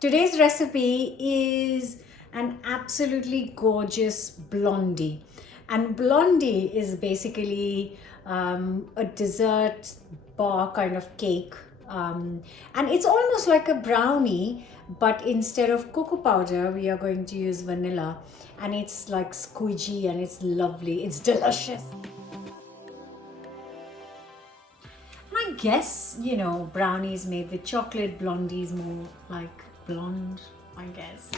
Today's recipe is an absolutely gorgeous blondie. And blondie is basically a dessert bar kind of cake. And it's almost like a brownie, but instead of cocoa powder, we are going to use vanilla. And it's like squidgy and it's lovely. It's delicious. I guess, brownies made with chocolate, blondies more like blonde, I guess.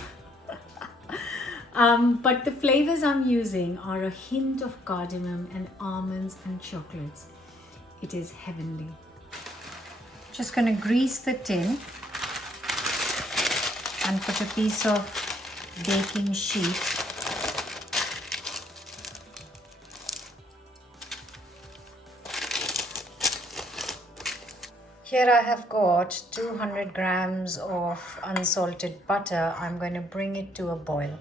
But the flavors I'm using are a hint of cardamom and almonds and chocolates. It is heavenly. Just gonna grease the tin and put a piece of baking sheet. Here I have got 200 grams of unsalted butter. I'm going to bring it to a boil.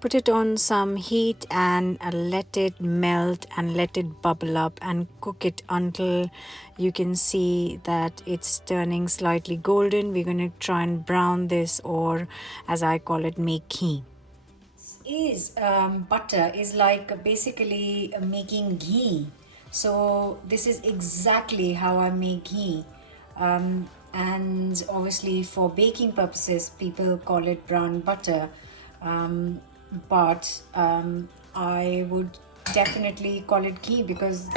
Put it on some heat and let it melt and let it bubble up and cook it until you can see that it's turning slightly golden. We're going to try and brown this, or as I call it, make ghee. Butter is like basically making ghee. So this is exactly how I make ghee. And obviously for baking purposes people call it brown butter, but I would definitely call it ghee because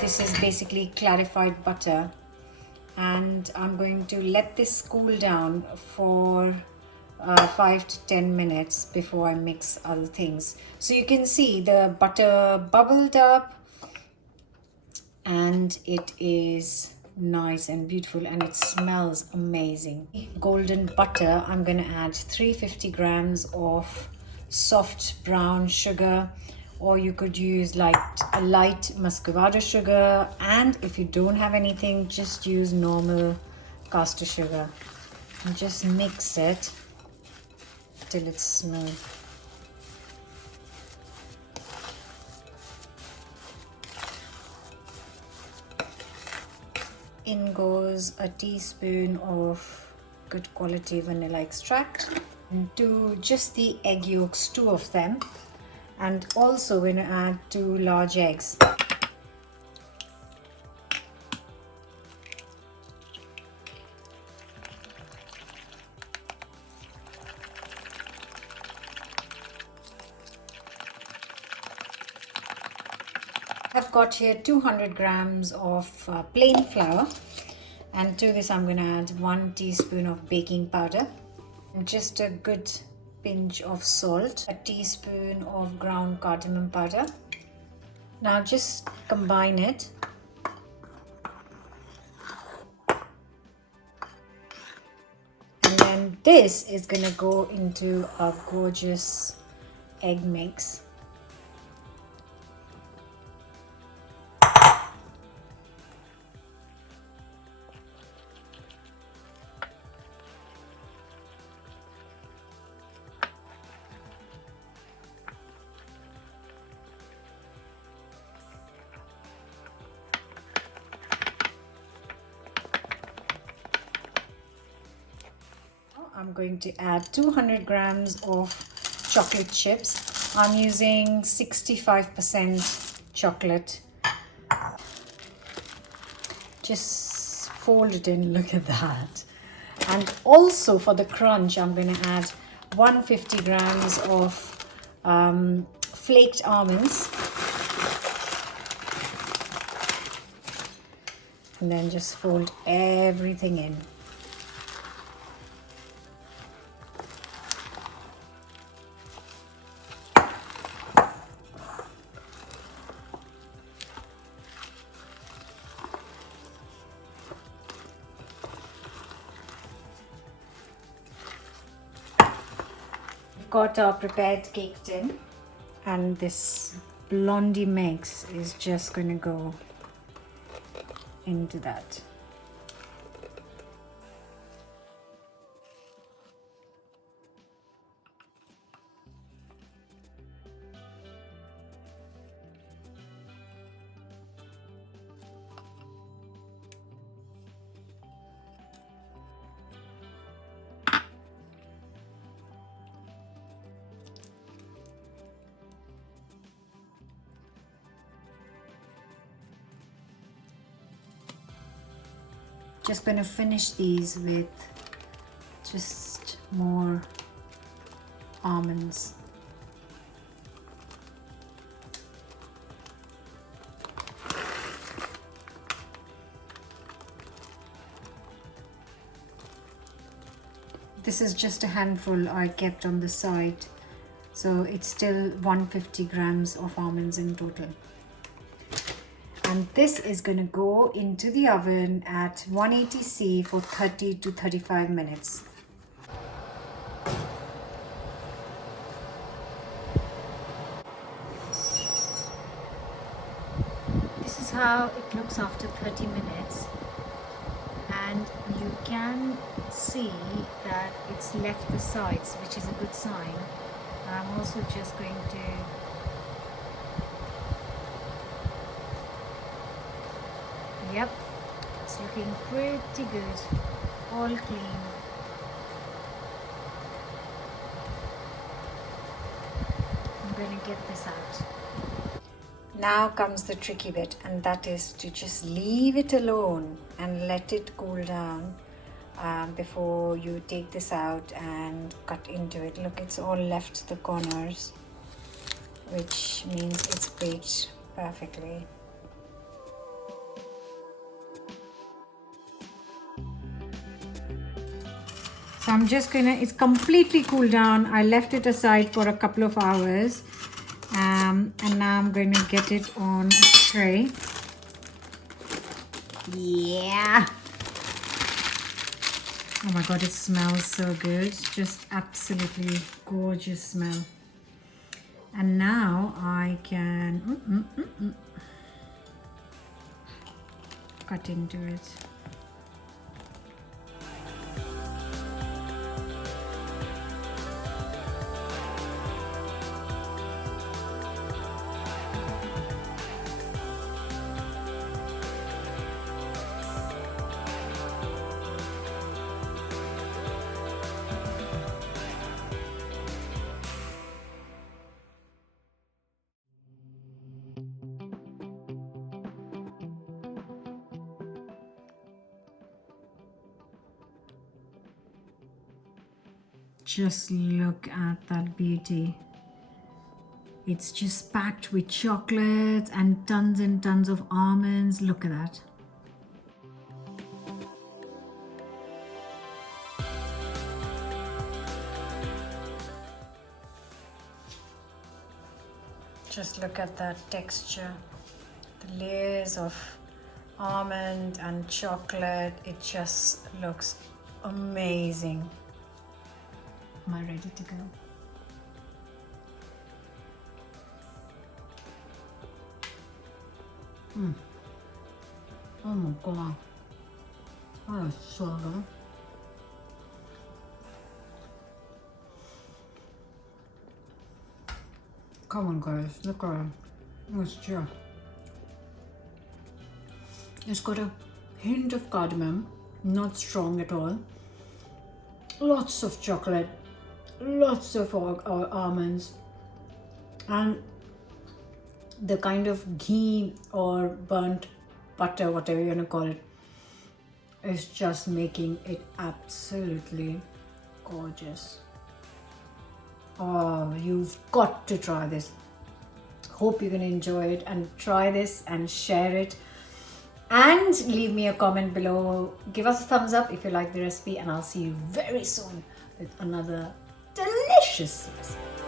this is basically clarified butter. And I'm going to let this cool down for 5 to 10 minutes before I mix other things. So you can see the butter bubbled up and it is nice and beautiful and it smells amazing. Golden butter, I'm going to add 350 grams of soft brown sugar, or you could use like a light muscovado sugar, and if you don't have anything, just use normal caster sugar and just mix it till it's smooth. In goes a teaspoon of good quality vanilla extract, and to just the egg yolks, 2 of them, and also we're going to add 2 large eggs. I've got here 200 grams of plain flour, and to this I'm going to add 1 teaspoon of baking powder, and just a good pinch of salt, a teaspoon of ground cardamom powder. Now just combine it. And then this is going to go into a gorgeous egg mix. I'm going to add 200 grams of chocolate chips. I'm using 65% chocolate. Just fold it in, look at that. And also for the crunch, I'm going to add 150 grams of flaked almonds. And then just fold everything in. Got our prepared cake tin, and this blondie mix is just going to go into that. Just going to finish these with just more almonds. This is just a handful I kept on the side, so it's still 150 grams of almonds in total. And this is going to go into the oven at 180°C for 30 to 35 minutes. This is how it looks after 30 minutes. And you can see that it's left the sides, which is a good sign. I'm also just going to yep, it's looking pretty good, all clean. I'm going to get this out. Now comes the tricky bit, and that is to just leave it alone and let it cool down before you take this out and cut into it. Look, it's all left the corners, which means it's baked perfectly. So I'm just gonna, it's completely cooled down. I left it aside for a couple of hours. And now I'm going to get it on a tray. Yeah. Oh my God, it smells so good. Just absolutely gorgeous smell. And now I can cut into it. Just look at that beauty. It's just packed with chocolate and tons of almonds. Look at that. Just look at that texture. The layers of almond and chocolate. It just looks amazing. Am I ready to go? Oh my God. That is so good. Come on guys, look at it. It's got a hint of cardamom, not strong at all. Lots of chocolate, lots of almonds, and the kind of ghee or burnt butter, whatever you want to call it, is just making it absolutely gorgeous. Oh, you've got to try this. Hope you're going to enjoy it, and try this and share it. And leave me a comment below. Give us a thumbs up if you like the recipe, and I'll see you very soon with another delicious recipe.